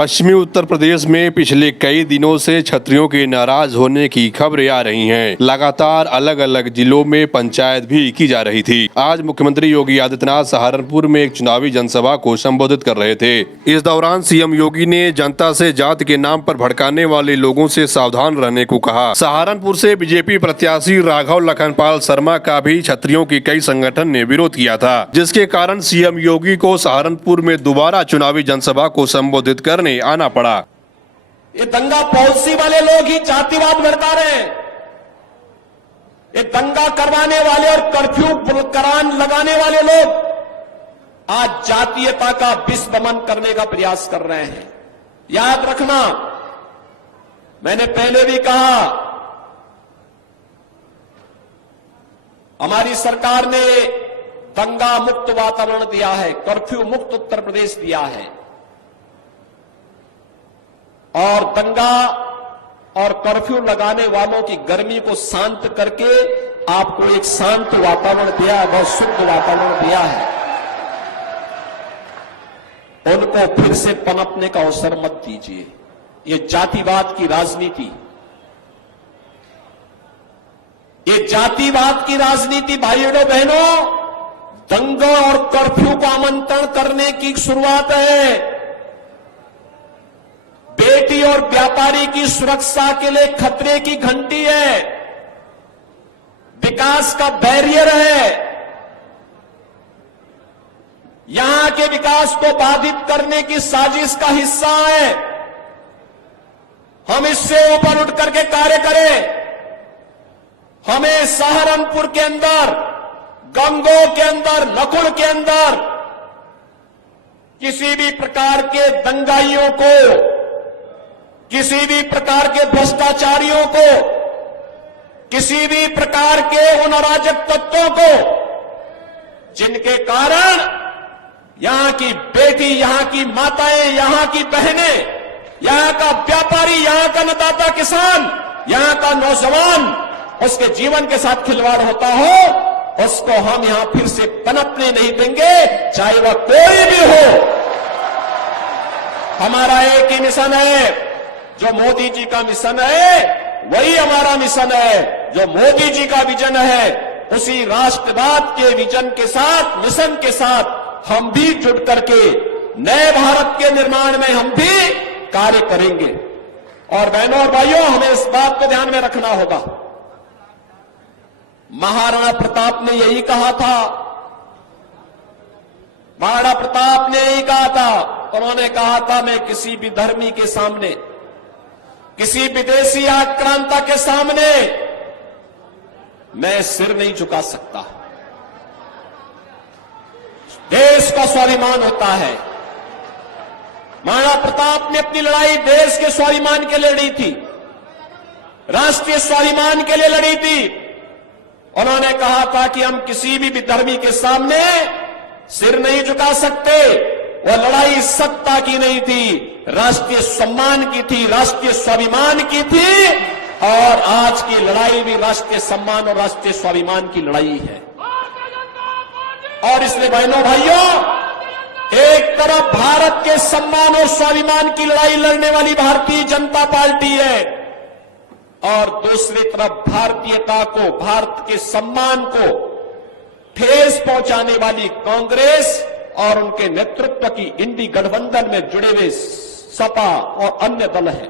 पश्चिमी उत्तर प्रदेश में पिछले कई दिनों से छत्रियों के नाराज होने की खबरें आ रही हैं। लगातार अलग अलग जिलों में पंचायत भी की जा रही थी। आज मुख्यमंत्री योगी आदित्यनाथ सहारनपुर में एक चुनावी जनसभा को संबोधित कर रहे थे। इस दौरान सीएम योगी ने जनता से जात के नाम पर भड़काने वाले लोगों से सावधान रहने को कहा। सहारनपुर से बीजेपी प्रत्याशी राघव लखनपाल शर्मा का भी छत्रियों के कई संगठन ने विरोध किया था, जिसके कारण सीएम योगी को सहारनपुर में दोबारा चुनावी जनसभा को संबोधित करने आना पड़ा। ये दंगा पॉलिसी वाले लोग ही जातिवाद भड़का रहे हैं। ये दंगा करवाने वाले और कर्फ्यू करान लगाने वाले लोग आज जातीयता का विस्मरण करने का प्रयास कर रहे हैं। याद रखना, मैंने पहले भी कहा, हमारी सरकार ने दंगा मुक्त वातावरण दिया है, कर्फ्यू मुक्त उत्तर प्रदेश दिया है और दंगा और कर्फ्यू लगाने वालों की गर्मी को शांत करके आपको एक शांत वातावरण दिया है, बहुत शुद्ध वातावरण दिया है। उनको फिर से पनपने का अवसर मत दीजिए। ये जातिवाद की राजनीति, ये जातिवाद की राजनीति भाइयों बहनों, दंगा और कर्फ्यू को आमंत्रण करने की शुरुआत है। बेटी और व्यापारी की सुरक्षा के लिए खतरे की घंटी है, विकास का बैरियर है। यहां के विकास को बाधित करने की साजिश का हिस्सा है। हम इससे ऊपर उठ करके कार्य करें। हमें सहारनपुर के अंदर, गंगोह के अंदर, नकुल के अंदर किसी भी प्रकार के दंगाइयों को, किसी भी प्रकार के भ्रष्टाचारियों को, किसी भी प्रकार के उन अराजक तत्वों को जिनके कारण यहां की बेटी, यहां की माताएं, यहां की बहनें, यहां का व्यापारी, यहां का अन्नदाता किसान, यहां का नौजवान, उसके जीवन के साथ खिलवाड़ होता हो, उसको हम यहां फिर से पनपने नहीं देंगे, चाहे वह कोई भी हो। हमारा एक ही मिशन है, जो मोदी जी का मिशन है वही हमारा मिशन है। जो मोदी जी का विजन है, उसी राष्ट्रवाद के विजन के साथ, मिशन के साथ हम भी जुड़ करके नए भारत के निर्माण में हम भी कार्य करेंगे। और बहनों और भाइयों, हमें इस बात को ध्यान में रखना होगा, महाराणा प्रताप ने यही कहा था, महाराणा प्रताप ने यही कहा था। उन्होंने कहा था, मैं किसी भी धर्मी के सामने, किसी विदेशी आक्रांता के सामने मैं सिर नहीं झुका सकता। देश का स्वाभिमान होता है। महाराणा प्रताप ने अपनी लड़ाई देश के स्वाभिमान के लिए लड़ी थी, राष्ट्रीय स्वाभिमान के लिए लड़ी थी। उन्होंने कहा था कि हम किसी भी विधर्मी के सामने सिर नहीं झुका सकते। वह लड़ाई सत्ता की नहीं थी, राष्ट्रीय सम्मान की थी, राष्ट्रीय स्वाभिमान की थी। और आज की लड़ाई भी राष्ट्रीय सम्मान और राष्ट्रीय स्वाभिमान की लड़ाई है। और इसलिए बहनों भाइयों, एक तरफ भारत के सम्मान और स्वाभिमान की लड़ाई लड़ने वाली भारतीय जनता पार्टी है, और दूसरी तरफ भारतीयता को, भारत के सम्मान को ठेस पहुंचाने वाली कांग्रेस और उनके नेतृत्व की इंडी गठबंधन में जुड़े हुए सपा और अन्य दल हैं।